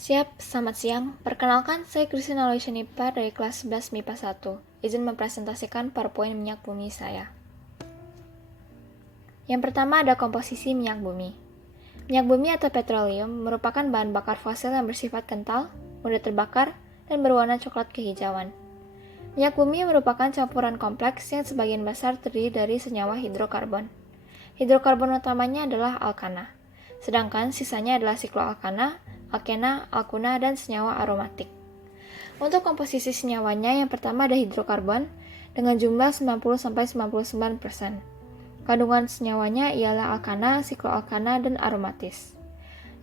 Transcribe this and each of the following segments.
Siap, selamat siang. Perkenalkan, saya Christina Loishanipa dari kelas 11 MIPA 1. Izin mempresentasikan PowerPoint minyak bumi saya. Yang pertama ada komposisi minyak bumi. Minyak bumi atau petroleum merupakan bahan bakar fosil yang bersifat kental, mudah terbakar, dan berwarna coklat kehijauan. Minyak bumi merupakan campuran kompleks yang sebagian besar terdiri dari senyawa hidrokarbon. Hidrokarbon utamanya adalah alkana, sedangkan sisanya adalah sikloalkana, alkena, alkuna, dan senyawa aromatik. Untuk komposisi senyawanya, yang pertama ada hidrokarbon dengan jumlah 90-99%. Kandungan senyawanya ialah alkana, sikloalkana, dan aromatis.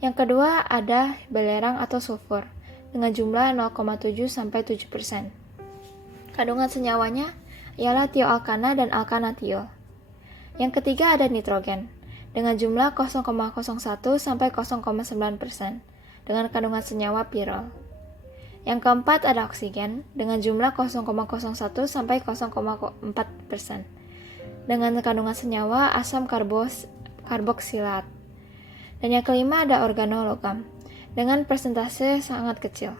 Yang kedua ada belerang atau sulfur dengan jumlah 0,7-7%. Kandungan senyawanya ialah tioalkana dan alkana tiol. Yang ketiga ada nitrogen dengan jumlah 0,01-0,9% dengan kandungan senyawa pirol. Yang keempat ada oksigen dengan jumlah 0,01-0,4% dengan kandungan senyawa asam karboksilat. Dan yang kelima ada organologam dengan persentase sangat kecil.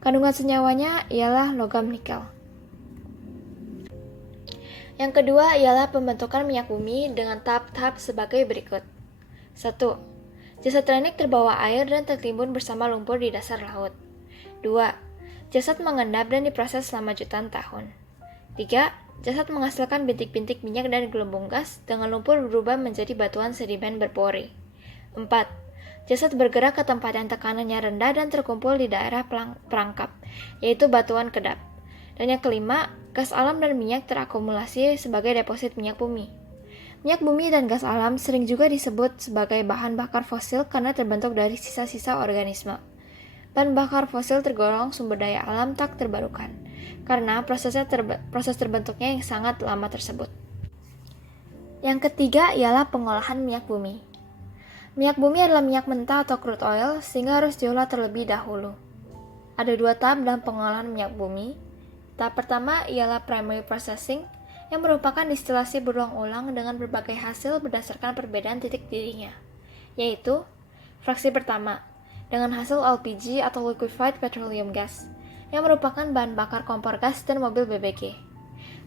Kandungan senyawanya ialah logam nikel. Yang kedua ialah pembentukan minyak bumi dengan tahap-tahap sebagai berikut. 1. Jasad tektonik terbawa air dan tertimbun bersama lumpur di dasar laut. 2. Jasad mengendap dan diproses selama jutaan tahun. 3. Jasad menghasilkan bintik-bintik minyak dan gelembung gas dengan lumpur berubah menjadi batuan sedimen berpori. 4. Jasad bergerak ke tempat yang tekanannya rendah dan terkumpul di daerah perangkap, yaitu batuan kedap. Dan yang kelima, gas alam dan minyak terakumulasi sebagai deposit minyak bumi. Minyak bumi dan gas alam sering juga disebut sebagai bahan bakar fosil karena terbentuk dari sisa-sisa organisme. Bahan bakar fosil tergolong sumber daya alam tak terbarukan, karena proses terbentuknya yang sangat lama tersebut. Yang ketiga ialah pengolahan minyak bumi. Minyak bumi adalah minyak mentah atau crude oil, sehingga harus diolah terlebih dahulu. Ada dua tahap dalam pengolahan minyak bumi. Tahap pertama ialah primary processing, yang merupakan distilasi berulang-ulang dengan berbagai hasil berdasarkan perbedaan titik didihnya, yaitu fraksi pertama, dengan hasil LPG atau liquefied petroleum gas, yang merupakan bahan bakar kompor gas dan mobil BBG.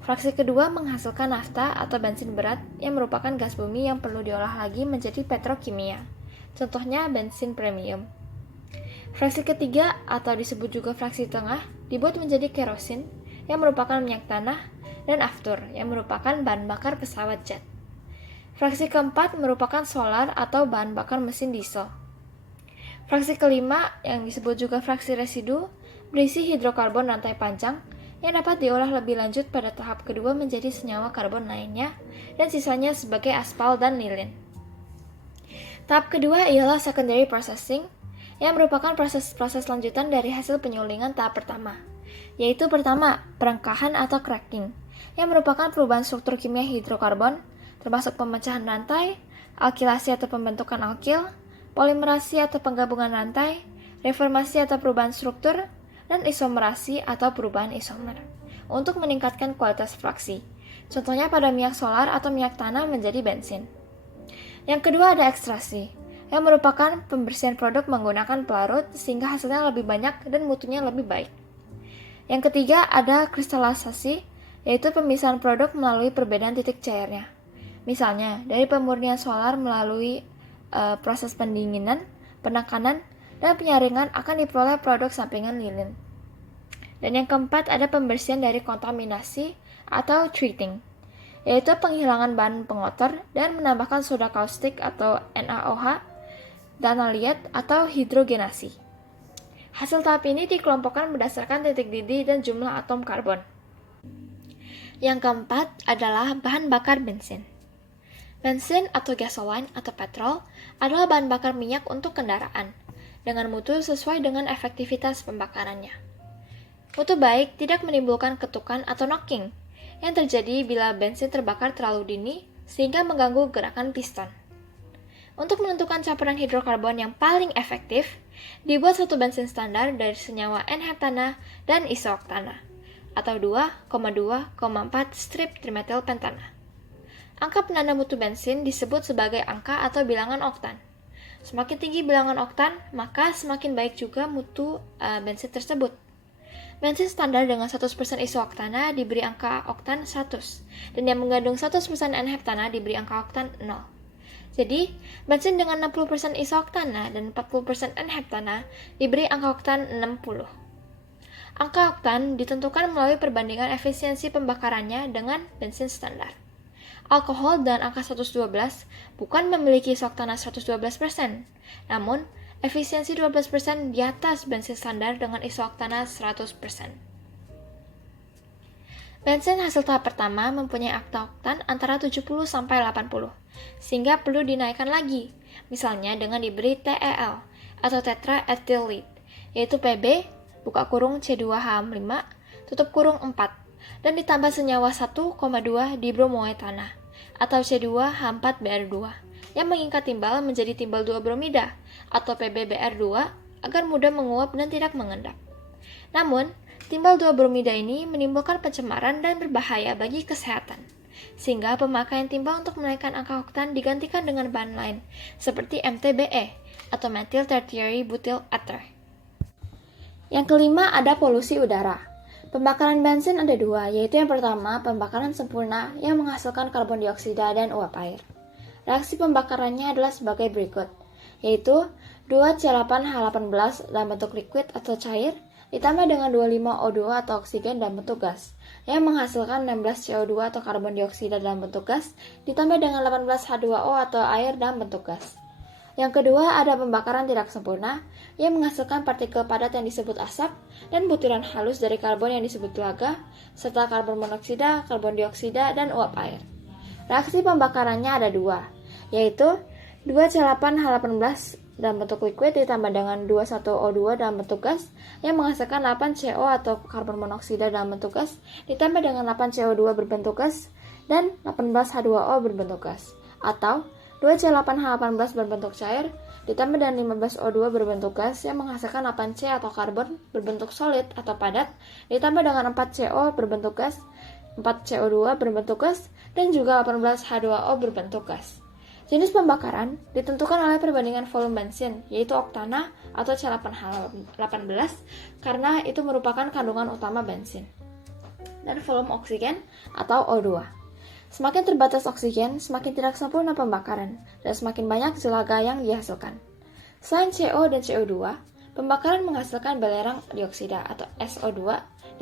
Fraksi kedua menghasilkan nafta atau bensin berat, yang merupakan gas bumi yang perlu diolah lagi menjadi petrokimia, contohnya bensin premium. Fraksi ketiga, atau disebut juga fraksi tengah, dibuat menjadi kerosin, yang merupakan minyak tanah, dan aftur, yang merupakan bahan bakar pesawat jet. Fraksi keempat merupakan solar atau bahan bakar mesin diesel. Fraksi kelima, yang disebut juga fraksi residu, berisi hidrokarbon rantai panjang, yang dapat diolah lebih lanjut pada tahap kedua menjadi senyawa karbon lainnya, dan sisanya sebagai aspal dan lilin. Tahap kedua ialah secondary processing, yang merupakan proses lanjutan dari hasil penyulingan tahap pertama, yaitu pertama, perengkahan atau cracking, yang merupakan perubahan struktur kimia hidrokarbon, termasuk pemecahan rantai, alkilasi atau pembentukan alkil, polimerasi atau penggabungan rantai, reformasi atau perubahan struktur, dan isomerasi atau perubahan isomer, untuk meningkatkan kualitas fraksi, contohnya pada minyak solar atau minyak tanah menjadi bensin. Yang kedua ada ekstraksi, yang merupakan pembersihan produk menggunakan pelarut sehingga hasilnya lebih banyak dan mutunya lebih baik. Yang ketiga ada kristalisasi, yaitu pemisahan produk melalui perbedaan titik cairnya. Misalnya, dari pemurnian solar melalui proses pendinginan, penekanan, dan penyaringan akan diperoleh produk sampingan lilin. Dan yang keempat ada pembersihan dari kontaminasi atau treating, yaitu penghilangan bahan pengotor dan menambahkan soda kaustik atau NaOH, danaliat atau hidrogenasi. Hasil tahap ini dikelompokkan berdasarkan titik didih dan jumlah atom karbon. Yang keempat adalah bahan bakar bensin. Bensin atau gasoline atau petrol adalah bahan bakar minyak untuk kendaraan, dengan mutu sesuai dengan efektivitas pembakarannya. Mutu baik tidak menimbulkan ketukan atau knocking, yang terjadi bila bensin terbakar terlalu dini sehingga mengganggu gerakan piston. Untuk menentukan campuran hidrokarbon yang paling efektif, dibuat satu bensin standar dari senyawa N-heptana dan isoktana, atau 2,2,4 strip trimetylpentana. Angka penanda mutu bensin disebut sebagai angka atau bilangan oktan. Semakin tinggi bilangan oktan, maka semakin baik juga mutu bensin tersebut. Bensin standar dengan 100% isoktana diberi angka oktan 100, dan yang mengandung 100% N-heptana diberi angka oktan 0. Jadi, bensin dengan 60% isoktana dan 40% N-heptana diberi angka oktan 60. Angka oktan ditentukan melalui perbandingan efisiensi pembakarannya dengan bensin standar. Alkohol dengan angka 112 bukan memiliki isoktana 112%, namun efisiensi 12% di atas bensin standar dengan isoktana 100%. Bensin hasil tahap pertama mempunyai angka oktan antara 70 sampai 80, sehingga perlu dinaikkan lagi, misalnya dengan diberi TEL atau tetraethyllead, yaitu PB buka kurung C2H5 tutup kurung 4, dan ditambah senyawa 1,2 dibromoetana atau C2H4Br2 yang mengikat timbal menjadi timbal 2 bromida atau PbBr2 agar mudah menguap dan tidak mengendap. Namun, timbal 2 bromida ini menimbulkan pencemaran dan berbahaya bagi kesehatan, sehingga pemakaian timbal untuk menaikkan angka oktan digantikan dengan bahan lain seperti MTBE atau methyl tertiary butyl ether. Yang kelima ada polusi udara. Pembakaran bensin ada dua, yaitu yang pertama pembakaran sempurna yang menghasilkan karbon dioksida dan uap air. Reaksi pembakarannya adalah sebagai berikut, yaitu 2C8H18 dalam bentuk liquid atau cair ditambah dengan 25O2 atau oksigen dalam bentuk gas yang menghasilkan 16CO2 atau karbon dioksida dalam bentuk gas ditambah dengan 18H2O atau air dalam bentuk gas. Yang kedua ada pembakaran tidak sempurna yang menghasilkan partikel padat yang disebut asap dan butiran halus dari karbon yang disebut telaga serta karbon monoksida, karbon dioksida, dan uap air. Reaksi pembakarannya ada dua, yaitu 2C8H18 dalam bentuk liquid ditambah dengan 21O2 dalam bentuk gas yang menghasilkan 8CO atau karbon monoksida dalam bentuk gas ditambah dengan 8CO2 berbentuk gas dan 18H2O berbentuk gas, atau 2C8H18 berbentuk cair ditambah dengan 15O2 berbentuk gas yang menghasilkan 8C atau karbon berbentuk solid atau padat ditambah dengan 4CO berbentuk gas, 4CO2 berbentuk gas, dan juga 18H2O berbentuk gas. Jenis pembakaran ditentukan oleh perbandingan volume bensin, yaitu oktana atau C8H18 karena itu merupakan kandungan utama bensin, dan volume oksigen atau O2. Semakin terbatas oksigen, semakin tidak sempurna pembakaran, dan semakin banyak zulaga yang dihasilkan. Selain CO dan CO2, pembakaran menghasilkan belerang dioksida atau SO2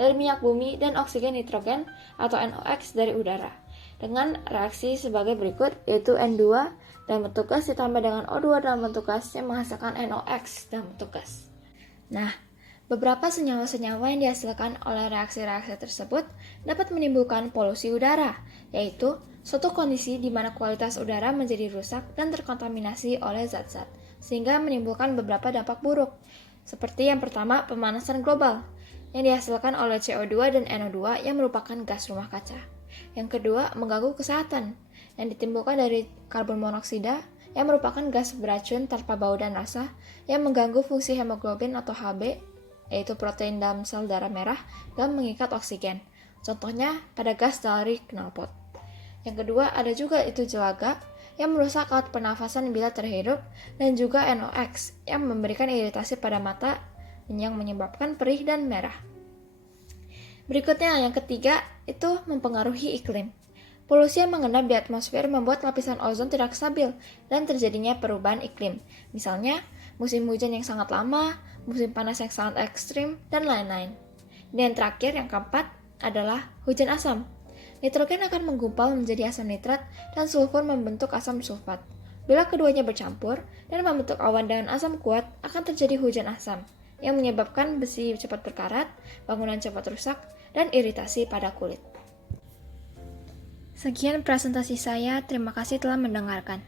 dari minyak bumi dan oksigen nitrogen atau NOx dari udara, dengan reaksi sebagai berikut, yaitu N2 dalam bentuk gas ditambah dengan O2 dalam bentuk gas yang menghasilkan NOx dalam bentuk gas. Nah, beberapa senyawa-senyawa yang dihasilkan oleh reaksi-reaksi tersebut dapat menimbulkan polusi udara, yaitu suatu kondisi di mana kualitas udara menjadi rusak dan terkontaminasi oleh zat-zat, sehingga menimbulkan beberapa dampak buruk, seperti yang pertama pemanasan global, yang dihasilkan oleh CO2 dan NO2 yang merupakan gas rumah kaca. Yang kedua, mengganggu kesehatan, yang ditimbulkan dari karbon monoksida, yang merupakan gas beracun tanpa bau dan rasa, yang mengganggu fungsi hemoglobin atau Hb, yaitu protein dalam sel darah merah, dan mengikat oksigen. Contohnya pada gas dari knalpot. Yang kedua ada juga itu jelaga yang merusak alat pernafasan bila terhirup, dan juga NOx yang memberikan iritasi pada mata yang menyebabkan perih dan merah. Berikutnya yang ketiga itu mempengaruhi iklim. Polusi yang mengendap di atmosfer membuat lapisan ozon tidak stabil dan terjadinya perubahan iklim. Misalnya musim hujan yang sangat lama, musim panas yang sangat ekstrim, dan lain-lain. Dan terakhir yang keempat adalah hujan asam. Nitrogen akan menggumpal menjadi asam nitrat dan sulfur membentuk asam sulfat. Bila keduanya bercampur dan membentuk awan dengan asam kuat, akan terjadi hujan asam yang menyebabkan besi cepat berkarat, bangunan cepat rusak, dan iritasi pada kulit. Sekian presentasi saya, terima kasih telah mendengarkan.